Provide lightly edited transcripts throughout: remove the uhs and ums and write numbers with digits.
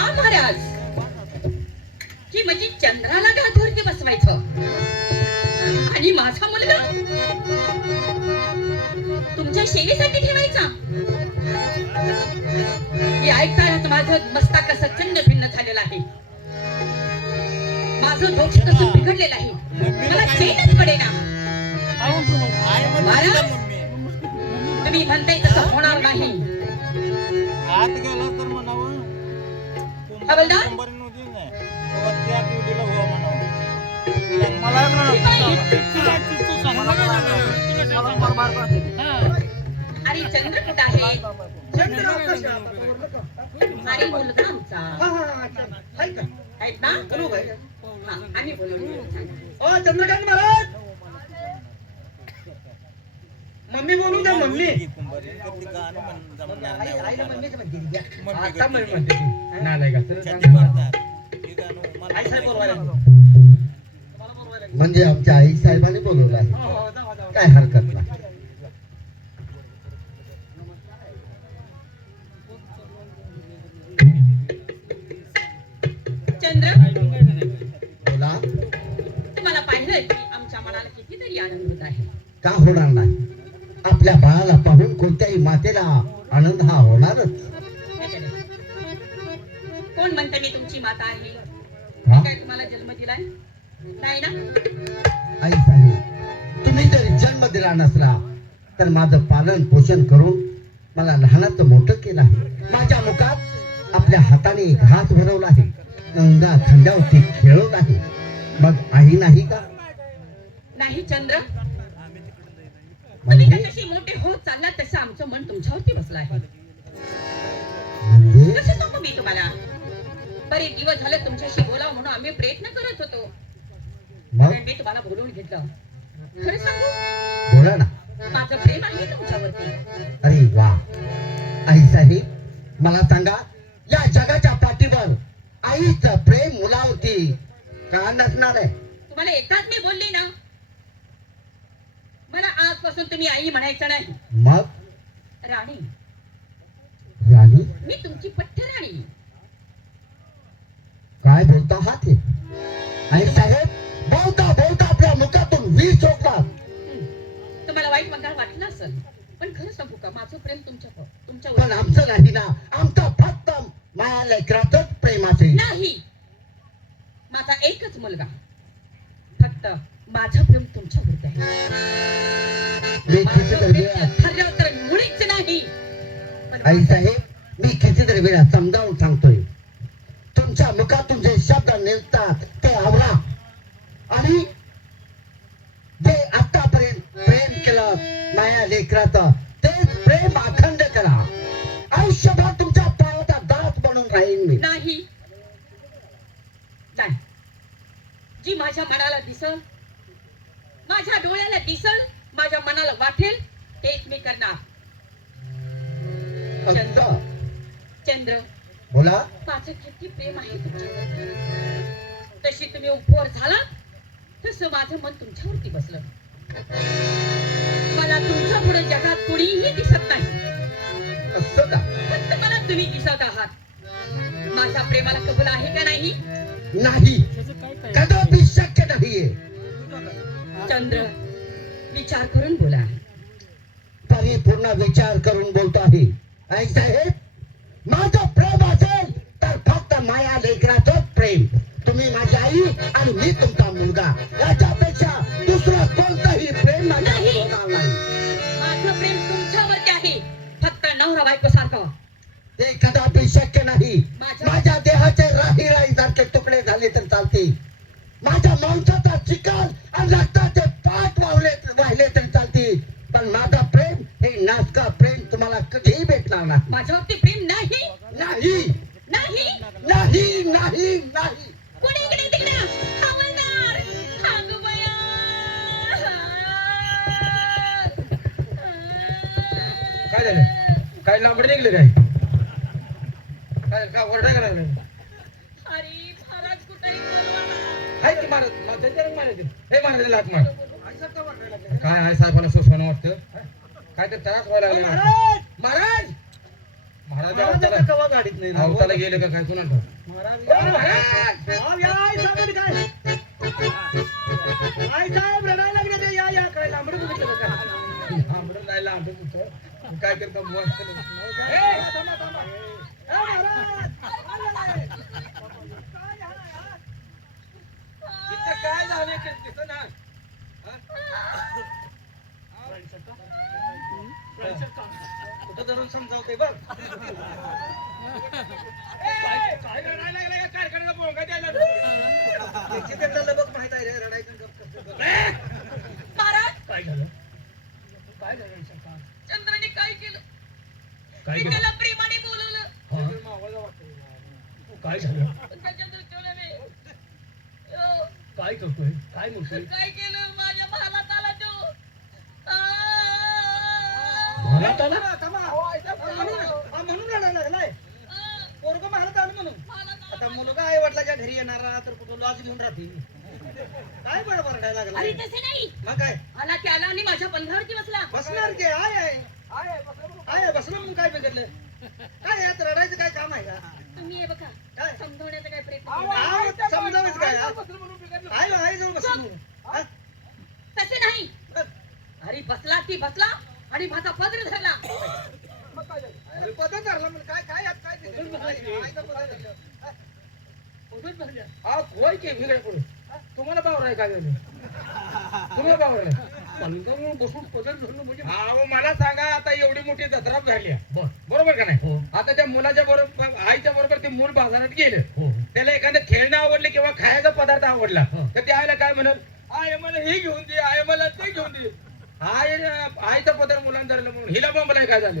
महाराज की म्हणजे चंद्राला गादीवरती बसवायचं आणि माझा मुलगा तुमच्या सेवेसाठी ठेवायचा. हे ऐकतानाच माझं मस्तक असं चंद भिन्न झालेलं आहे. माझं डोकं कसं बिघडलेलं आहे. मला चैनच पडेना. महाराज तुम्ही म्हणताय तसं होणार नाही. हात गेला तर म्हणावं हवलदार अरे चंद्र कुठं आहे? अरे मुलगा आमचा आहेत ना? हा, आम्ही बोलवून चंद्रकांत महाराज मम्मी बोलू द्या. मम्मी आईला मम्मीच म्हणते. आता मम्मी म्हणते ती. नालायक आई साहेब बोलवायला. म्हणजे आमच्या आई साहेबांनी बोलवलं आहे. काय हरकत नाही. चंद्र बोला. तुम्हाला पाहिलं की आमच्या मनाला कितीतरी आनंद होत आहे. का होणार नाही? आपल्या बाळाला पाहून कोणत्याही मातेला आनंद हा होणारच. कोण म्हणते मी तुमची माता आहे? हा? काय तुम्हाला जन्म दिलाय? नाही ना? आई साहेब तुम्ही जरी जन्म दिला नसला तर माझं पालन पोषण करून मला लहानाचं मोठं केलं आहे. माझ्या मुखात आपल्या हाताने घास भरवला आहे. अंगा खांद्यावरती खेळत आहे. मग आई नाही का? नाही चंद्र, तुम्ही म्हणजे कशी मोठे होत चालला तसं आमचं मन तुमच्यावरती बसलं आहे. म्हणजे कसं सांगू मी तुम्हाला? बरेच दिवस झाले तुमच्याशी बोलावं म्हणून आम्ही प्रयत्न करत होतो. मग पण मी तुम्हाला बोलवून घेतलं. खरं सांगू बोला ना. माझं प्रेम आहे तुमच्यावरती. अरे वा. आई साहेब मला सांगा, या जगाच्या पाठीवर आईचं प्रेम मुलावरती का नसणार आहे? तुम्हाला एकदाच मी बोलली ना, मला आजपासून तुम्ही आई म्हणायचं नाही. मग राणी, राणी मी तुमची पठ्ठ राणी. काय बोलता आहात हे? आई साहेब बोलता बोलता आपल्या मुखातून वीज सोडतात. तुम्हाला वाईट मंगळ वाटलं असेल, पण खरं सांगू का, माझं प्रेम पण तुमच्यावर आमचं नाही ना. आमचं फक्त माया लेकरातच प्रेम असेल. नाही. माझा एकच मुलगा, फक्त माझं प्रेम तुमच्यावरती आहे. मी माझं कितीतरी प्रेम वेळा ठरलं तर मुळीच नाही. पण आई साहेब मी कितीतरी वेळा समजावून सांगतोय, तुमच्या मुखातून जे शब्द निघतात ते आवरा. आणि जे आतापर्यंत प्रेम केलं माया लेकराचं तेच प्रेम अखंड करा. आयुष्यभर तुमच्या पायाचा दास बनून राहीन मी. नाही नाही. जी माझ्या मनाला दिसल, माझ्या डोळ्याला दिसल, माझ्या मनाला वाटेल तेच मी करणार. असं चंद्र, बोला. माझं किती प्रेम आहे तुमच्यावर. तशी तुम्ही उपवर झाला तसं माझं मन तुमच्यावरती बसलं. मला तुमच्या पुढे जगात कोणीही दिसत नाही. असं का? फक्त मला तुम्ही दिसत आहात. माझ्या प्रेमाला कबूल आहे का नाही? नाही, कदापि शक्य नाहीये. चंद्र, विचार करून बोला. परिपूर्ण विचार करून बोलतो आहे. आई साहेब माझं प्रेम असेल तर फक्त माया लेकराचं प्रेम. तुम्ही माझी आई आणि मी तुमचा मुलगा. याच्यापेक्षा दुसरं कोणतंही प्रेम नाही. होणार नाही. माझं प्रेम तुमच्यावरती आहे, फक्त नवरा बायको सारखं. ते कदापि शक्य नाही. माझ्या- माझ्या देहाचे राही राही सारखे तुकडे झाले तर चालते. माझ्या मांसाचा चिकन आणि रक्ताचे पाठ वाहिले तरी चालते. पण माझं प्रेम हे नासका प्रेम तुम्हाला कधीही भेटणार नाही. माझ्यावरती प्रेम नाही. नाही नाही. नाही नाही नाही. कोणी इकडे तिकडे हवालदार. अगं बया. काय झालं? काय लांबड निघलं काय? काय का ओरडा करायला लागला? अरे महाराज कुठे हाय की? लात मार काय आहे साहेबाला सोसवानं वाटतं काय तर त्रास व्हायला लागला महाराज महाराज कवा गाडीत नाही अवताला गेले का काय कुणाला साहेब रडायला लागले ते या काय लांबडं बघितलं का आंबडं नाही लांबत होतं काय करतो काय झालं तिथं ना कुठं धरून समजावते बघ काय रडायला लागला काय करायला बोंगा द्यायला त्याचं लगत माहित आहे रे रडायचं गप कसं महाराज काय झालं काय झालं चंद्राने काय केलं काय मी केलं? त्याला प्रेमाने बोलवलं काय झालं पण त्या चंद्रचूडाने काय करतोय काय म्हणतोय काय केलं माझ्या महालात आला तो महालात आला? म्हणून रडायला लागलाय पोरग महालात आलं म्हणून आता मुलगा आई वडिलाच्या घरी येणारा तर कुठं लॉज घेऊन राहतील काय बडबड रडायला अरे लागलाय तसे नाही मग काय आला की आला आणि माझ्या बंधावरती बसला बसणार की आहे बसलं म्हणून काय बिघडलं काय यात रडायचं काय काम आहे का तुम्ही हे बघा काय? समजवण्याचा काय प्रयत्न आहो, केला? समजावंच काय आहे जाऊन बसून तसे नाही अरे बसला की बसला आणि माझा पदर धरला पदर धरला म्हणजे काय काय यात काय बिघडलं? काय तर पदर धरलं. होय की वेगळे पुढे तुम्हाला बावर आहे काय तुम्हाला बावर आहे बसून पदर धरणं म्हणजे अहो मला सांगा आता एवढी मोठी जत्रा झाली आहे. बरोबर का नाही आता त्या मुलाच्या बरोबर आईच्या बरोबर ते मूल बाजारात गेलं त्याला एखादं खेळणं आवडलं किंवा खायचा पदार्थ आवडला तर त्या आईला काय म्हणत आय मला हे घेऊन दे आय मला ते घेऊन दे आईचा पदार्थ मुलांना धरलं म्हणून हिला बोंबलाय काय झालं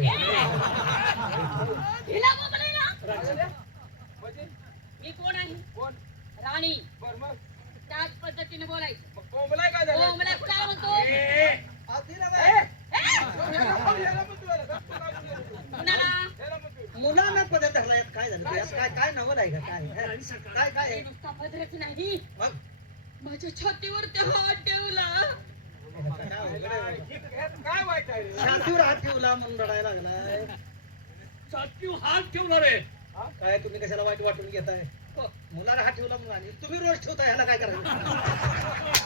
हिला बोंबलाय ना मी कोण आहे राणी त्याच पद्धतीने बोलायचं बोंबलाय काय झालं मला काय म्हणतो कुणाला मुलांना पदर धरला यात काय झालं यात काय काय नवल आहे का काय काय काय आहे? नुसता पदरच नाही मग माझ्या छातीवर ते हात ठेवला काय वाईट आहे छातीवर हात ठेवला म्हणून रडायला लागलाय छातीवर हात ठेवणार आहे काय तुम्ही कशाला वाईट वाटून घेताय मुलाला हात ठेवला म्हणून आणि तुम्ही रोज ठेवताय ह्याला काय करायचं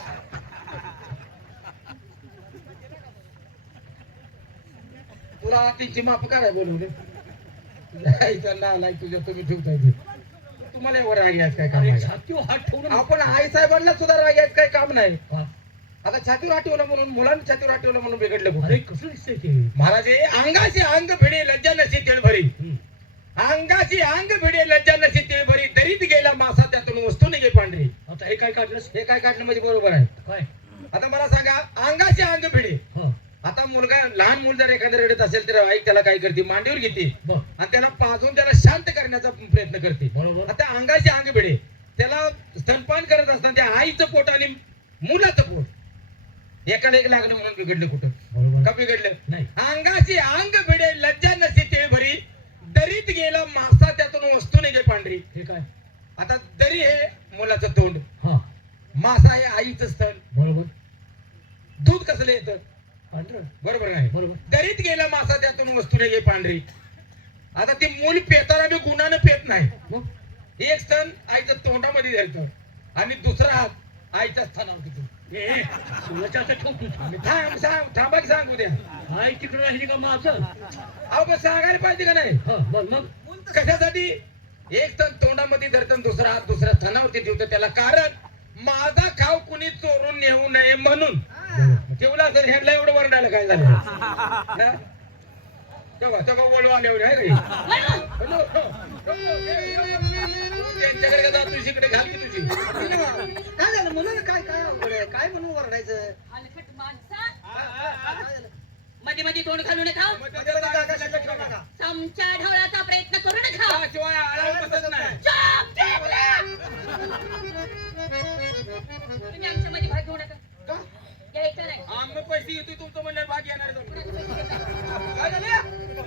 तुला तिची माप काय बोलवले नाही तुझ्या तुम्ही ठेवताय ते तुम्हाला एवढं राग यायचं काय काम छातीवर हात ठेवून आपण आई साहेबांना सुद्धा राग यायचं काय काम नाही आता छातीवर हात ठेवलं म्हणून मुलांनी छातीवर हात ठेवलं म्हणून बिघडलं अरे कसं दिसतंय ते महाराज अंगाशी अंग भिडे लज्जा नशी तेल भरी अंगाशी अंग भिडे लज्जा नशी तेल भरी दरीत गेला मासा त्यातून वस्तू निघे पांढरी आता हे काय काढलं म्हणजे बरोबर आहे काय आता मला सांगा अंगाशी अंग भिडे आता मुलगा लहान मुल जर एखाद्या रडत असेल तर आई त्याला काय करते मांडीवर घेते आणि त्याला पाजून त्याला शांत करण्याचा प्रयत्न करते बरोबर आता अंगाचे अंग भिडे त्याला स्तनपान करत असताना त्या आईचं पोट आणि मुलाचं पोट एकाला एक लागणं म्हणून बिघडलं कुठं का बिघडलं नाही अंगाची अंग भिडे लज्जा नसे ते भरी दरीत गेला मासा त्यातून वस्तू निघे पांढरी हे काय आता दरी हे मुलाचं तोंड मासा हे आईचं स्थळ बरोबर दूध कसलं येतं बरोबर नाही बरोबर दरीत गेला मासा त्यातून वस्तू निघे पांढरी आता ती मूल पेताना बी गुणानं पेत नाही एक स्तन आईचं तोंडामध्ये धरतं आणि दुसरा हात आईच्या स्थानावर देतो थांबा की सांगू द्या आई तिकडे राहिली का माझं अहो पण सांगायला पाहिजे का नाही मग कशासाठी एक स्तन तोंडामध्ये धरतं दुसरा हात दुसऱ्या स्थानावरती ठेवतो त्याला कारण माझा खाव कुणी चोरून नेऊ नये म्हणून ठेवला तर ह्यांना एवढं वरडायला काय झालं तेव्हा बोलवा आले एवढे आहे त्यांच्याकडे का जात तुझीकडे घाल की तुझी काय झालं मुलाला काय काय अवघड आहे काय म्हणून वरडायचं हलकट माणसा काय झालं? मध्ये मध्ये तोंड घालू नका मध्ये काका शिल्लक ठेवू नका. चमचा ढवळाचा प्रयत्न करू नका शिवाय आळायला बसत नाही चुप, टेकला. तुम्ही आमच्यामध्ये भाग घेऊ नका का? यायचं नाही आम्ही पैसे येतो तुमचं म्हणलं भाग येणार आहे. कुणाचे पैसे घेता? काय झालं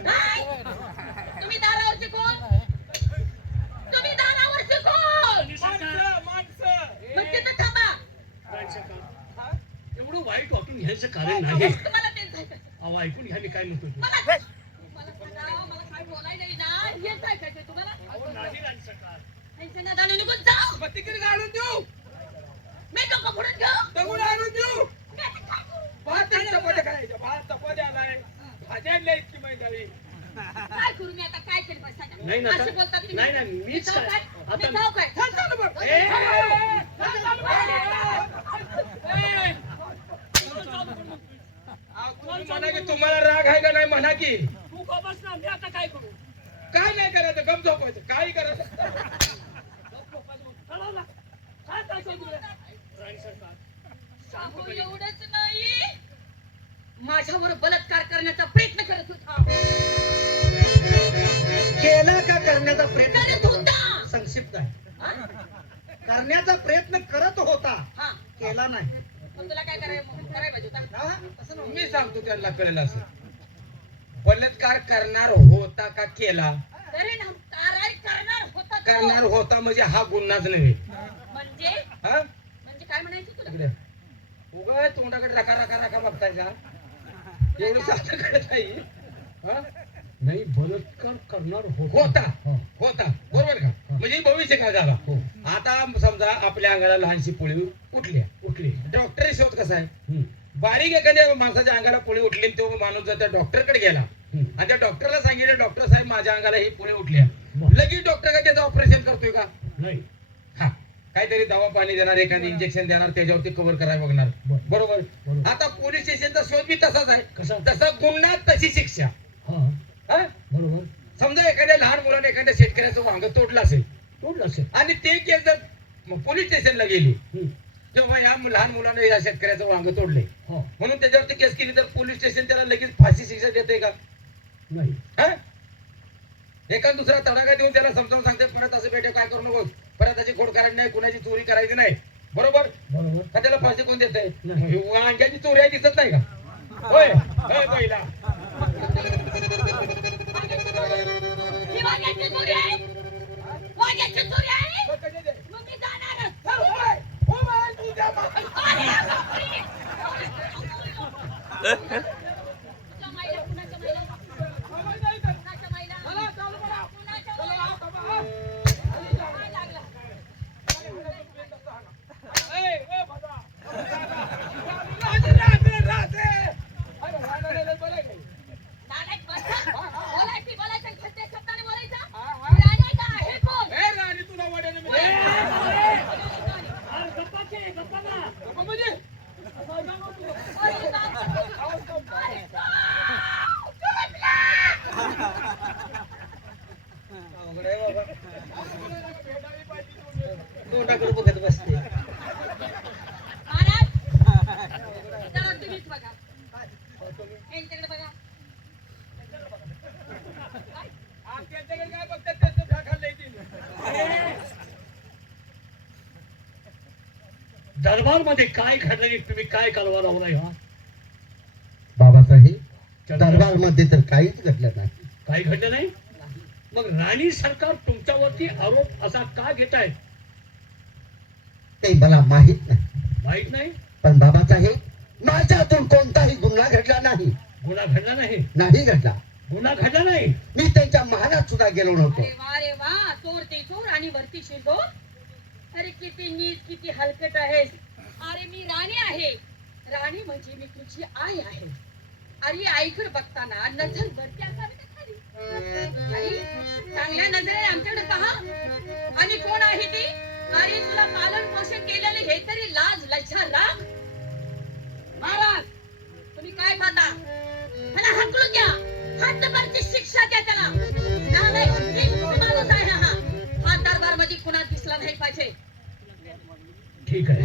नाही. तुम्ही दारावरचे कोण तुम्ही दारावरचे कोण माणसं मग तिथं थांबा ऐकून घ्यायचं कारण नाही. तुम्हाला तेच ऐकायचं. अहो ऐकून घ्या मी काय म्हणतो ते. मला सांगा, मला काय बोलायला नाही ना, हेच ऐकायचंय तुम्हाला. अहो नाही राणी सरकार. त्यांच्या नादाने निघून जाऊ. मग तिकीट काढून देऊ, मी डोकं फोडून घेऊ. दगड आणून देऊ. मी आता काय करू? भात आणि चपात्या खायच्या, भात चपात्या आलाय, भाज्या आणल्या इतकी मैदानी. काय करू मी आता, काय केलं पाहिजे सांगा. नाही ना, असे बोलतात तुम्ही. नाही, नाही, मीच जाऊ काय? काय? मी आता- जाऊ काय? चल, चल बघ. ए, तुम्ही म्हणा की तुम्हाला राग आहे का नाही म्हणा की. तू का बस ना, मी आता काय करू? काय नाही करायचं, गप झोपायचं, काही करायचं. ठरवलं. काय करायचं तुला? राणी सरकार. अहो, एवढंच नाही, माझ्यावर बलात्कार करण्याचा प्रयत्न करत होता. केला का करण्याचा प्रयत्न करत करत होता. होता? संक्षिप्त आहे. हा? करण्याचा प्रयत्न करत होता, हा. केला नाही. मग तुला काय करायला पाहिजे होता? हा? असं नव्हतं. मी सांगतो त्यांना कळेल असं. बलात्कार करणार होता का केला? तरी ना, कारवाई करणार होता तो. करणार होता म्हणजे हा गुन्हाच नव्हे. म्हणजे हा? म्हणजे काय म्हणायचं तुला? इकडे उगा तोंडाकडे राखा राखा राखा बघताय का? एवढं साधं कळत नाही. हा? नाही बलात्कार करणार होता होता बरोबर का? म्हणजे भविष्य काय झाला. हो. आता समजा आपल्या अंगाला लहानशी पोळी उठल्या, उठली. डॉक्टर शोध कसा आहे, हम्म. बारीक एखाद्या माणसाच्या अंगाला पोळी उठली आणि तो माणूस जर त्या डॉक्टरकडे गेला हम्म. आणि त्या डॉक्टरला सांगितलं डॉक्टर साहेब माझ्या अंगाला ही पोळी उठल्या, बरं. लगेच डॉक्टर काय त्याचं ऑपरेशन करतोय का? नाही. हा, काहीतरी दवा पाणी देणार, एखादी इंजेक्शन देणार, त्याच्यावरती कव्हर करायला बघणार. बरं. बरोबर. बरोबर. आता पोलीस स्टेशनचा शोध बी तसाच आहे. कसा? तसा गुन्हा तशी शिक्षा. हा हा? बरोबर. समजा एखाद्या लहान मुलाने एखाद्या शेतकऱ्याचं वांग तोडलं असेल तोडलं असेल. आणि ते केस जर पोलीस स्टेशनला गेली, हम्म. तेव्हा या लहान मुलाने या शेतकऱ्याचं वांग तोडले हा. म्हणून त्याच्यावरती केस केली तर पोलीस स्टेशन त्याला लगेच फाशी शिक्षा देते का? नाही. हा? एका दुसरा तडाखा देऊन त्याला समजावून सांगते परत असं बेटे काय करू नको, परत त्याची खोड करायची नाही, कुणाची चोरी करायची नाही. बरोबर बरोबर. का? त्याला फाशी कोण देत नाही. वांग्याची चोरी आहे दिसत नाही का? होय होय पहिला ही वाघ्याची चोरी आहे. वाघ्याची चोरी आहे. मग मी जाणारच. तुझ्या माईला, कुणाच्या माईला? कुणाच्या माईला? कुणाच्या माईला? काय लागलं? नालायक माणसं. बोलायचं खड्डे शब्दाने बोलायचं. राजा का आहे कोण? अरे गप्पा के, गप्पा ना. म्हणजे अरे बाप. अरे तोंडाकडे बघत बसते. महाराज, जरा तुम्हीच बघा. यांच्याकडे बघा. त्यांच्याकडे काय बघतात, त्यांचं भ्या खाल्लंय तिने. दरबार मध्ये काय घडलं, तुम्ही काय कालवा लावलाय हा? बाबासाहेब, दरबार मध्ये तर काहीच घडलं नाही. काय घडलं नाही? मग राणी सरकार तुमच्यावरती आरोप असा का घेत आहे? ते मला माहित नाही. माहित नाही. पण बाबासाहेब, माझ्यातून कोणताही गुन्हा घडला नाही. गुन्हा घडला नाही. नाही घडला. गुन्हा घडला नाही. मी त्यांच्या महालात सुद्धा गेलो नव्हतो. रे वा, चोर ते चोर आणि वरती शिरतो. अरे किती नीट, किती हलकट आहेस. अरे मी राणी आहे. राणी म्हणजे मी तुझी आई आहे. अरे आईकडे बघताना नजर वरती असावी का खाली? आई, चांगल्या नजरेने आमच्याकडे पहा. आणि कोण आहे ती? अरे तुला पालन पोषण केलेले हे तरी लाज लज्जा राग. महाराज, तुम्ही काय पाहता? त्याला हाकलून द्या. हातभरची शिक्षा द्या त्याला. नाही, माणूस आहे हा. हा दरबार मध्ये कुणा दिसला नाही पाहिजे. ठीक आहे.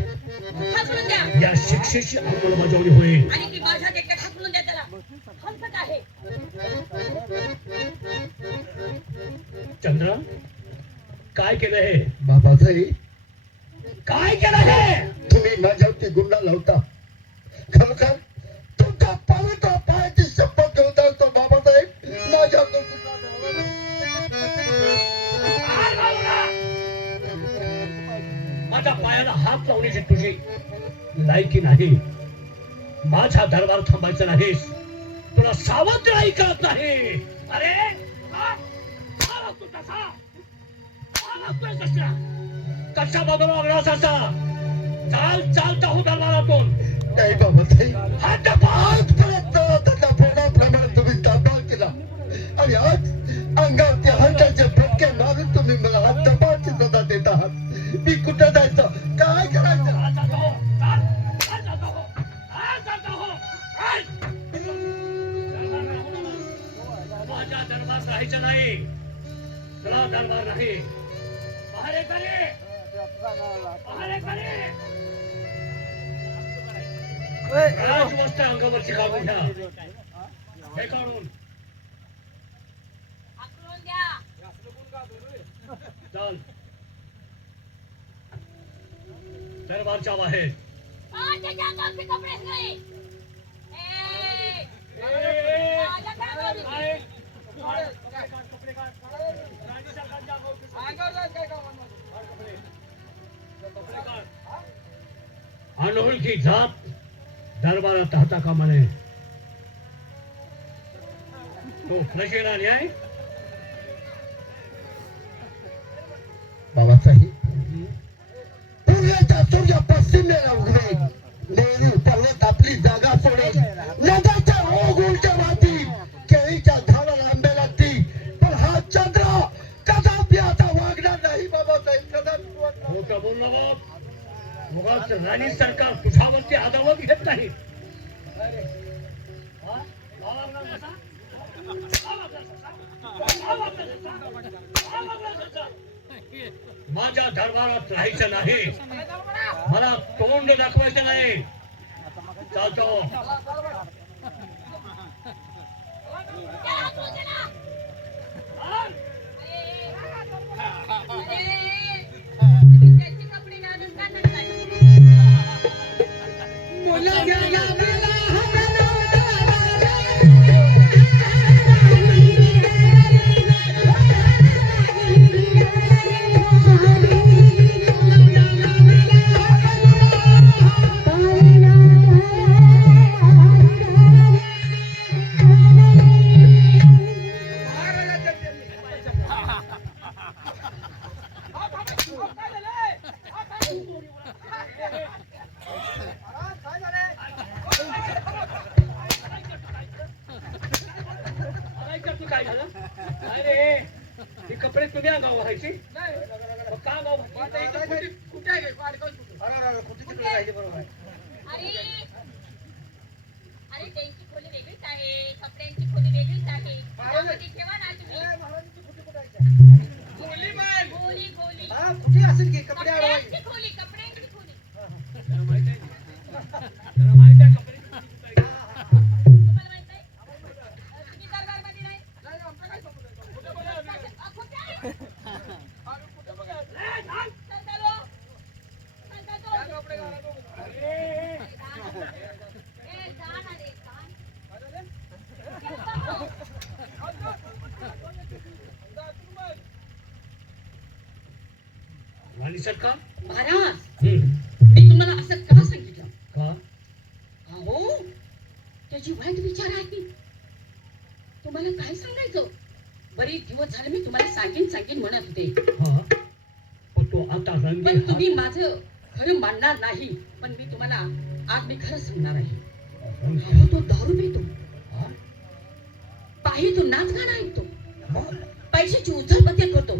हाकलून द्या. या शिक्षेची अंमलबजावणी होईल. आणि ती माझ्या देखत हाकलून द्या त्याला. हलकट आहे. चंद्र, काय केलं हे? बाबासाहेब, काय केलं हे? तुम्ही माझ्यावरती गुन्हा लावता. खरोखर तुमच्या पवित्र पायाची शपथ घेऊन असतो बाबासाहेब, माझ्यावरती गुन्हा लावला. माझ्या पायाला हात लावण्याची तुझी लायकी नाही. माझा दरबार थांबायचा नाहीस, तुला सावध राही कळत नाही. अरे आला तू तसा, आला तू कसा, कशा बदल वागलास असा. चाल चालता हो दरबारातून. नाही बाबासाहेब, हात दाबा. आजपर्यंत त्यांना पोटाप्रमाणे तुम्ही ताबा केला आणि आज अंगावरती हाताचे फटके मारून तुम्ही मला हात दबावची सजा देत आहात. मी कुठं जायचं, काय करायचं? आज जातो हो. चाल, आज जातो हो. आज जातो हो. आज. दरबार राहू नका. माझ्या दरबार राहायचं नाही. तुला दरबार नाही. बाहेर खाली, बाहेर खाली. राजवस्त्र अंगावरची काढून घ्या. हे काढून आकलून द्या. चाल. दरबारच्या बाहेर. माझ्या अंगावरचे कपडेच नाही. ए, माझ्या अंगावरचे. काय? अनोळखी जात दरबारात हाता कामा नये. तो नशेला न्याय. बाबासाहेब, पूर्वेचा सूर्य पश्चिमेला उगवेल, नेहमी पर्वत आपली जागा सोडेल, नद्याच्या ओघ उलट्या वाहतील, केळीच्या झाडाला आंबे लागतील, पण हा चंद्र कदापि आता वागणार नाही. बाबासाहेब, कदापि वागणार नाही. मोठं बोल नको. उगाच राणी सरकार तुझ्यावरती आदावत घेत नाही. हा? आवागला कसा? आवागला कसा? आवागला कसा? आवागला कसा? माझ्या दरबारात राहायचं नाही. मला तोंड दाखवायचं नाही. चालतो. त्याला आकलून दे ना. चाल. अरे, तुम्ही त्याचे कपडे घालून का नसताय? काय झालं? अरे हे कपडे तुम्ही अंगावर व्हायचे? मग का अंगावर व्हायचे? कुठे आहे? अरे कुठे तिकडे राहिले, बरोबर आहे. अरे, अरे त्यांची खोली वेगळीच आहे, कपड्यांची खोली वेगळीच आहे. त्यामध्ये ठेवा ना तुम्ही. महाराजांची कुठे कुठे आहे? खोली खोली. हा, कुठे असेल की कपडे अडवायचे. कपड्यांची खोली, कपड्यांची खोली. त्याला माहित आहे त्याला माहित आहे कपडे कुठे आहेत. तुम्हाला माहित आहे? तुम्ही दरबारमध्ये नाही. कुठे आहे? चल चालो. चल चालो. ए, जा ना रे, जा. राणी सरकार. महाराज, मी तुम्हाला असं का सांगितलं? का? अहो, त्याची वाईट विचार आहे. तुम्हाला काय सांगायचं? बरेच दिवस झाले मी तुम्हाला सांगेन म्हणत होते, हा, पण तो आता रंगी पण तुम्ही माझं खरं मानणार नाही. पण मी तुम्हाला आज मी खरं सांगणार आहे. अहो, तो दारू पितो, पाहितो नाच गाणं ऐकतो, पैशाची उधळपत्ती करतो.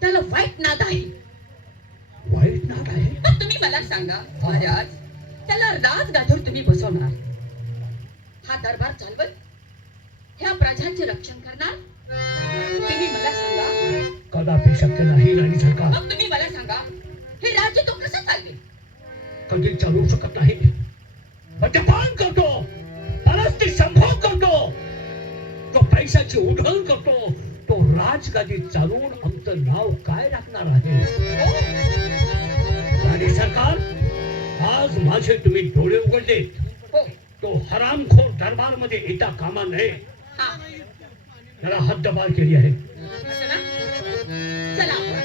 त्याला वाईट नाद आहे. वाईट नाद आहे. पण तुम्ही मला सांगा महाराज, त्याला राजगादीवर तुम्ही बसवणार, हा दरबार चालवत, ह्या प्रजांचे रक्षण करणार? तुम्ही मला सांगा. कदापि शक्य नाही राणी सरकार. मग तुम्ही मला सांगा, हे राज्य तो कसं चालवेल? कधी चालू शकत नाही. मद्यपान करतो, परस्ती संभोग करतो, तो पैशाची उधळ करतो. तो राजगादी चालवून आमचं नाव काय राखणार आहे? राणी सरकार, आज माझे तुम्ही डोळे उघडलेत. हो, तो हरामखोर दरबार मध्ये येता कामा नये. हा, त्याला हद्दपार केली आहे. असं ना? चला आपण.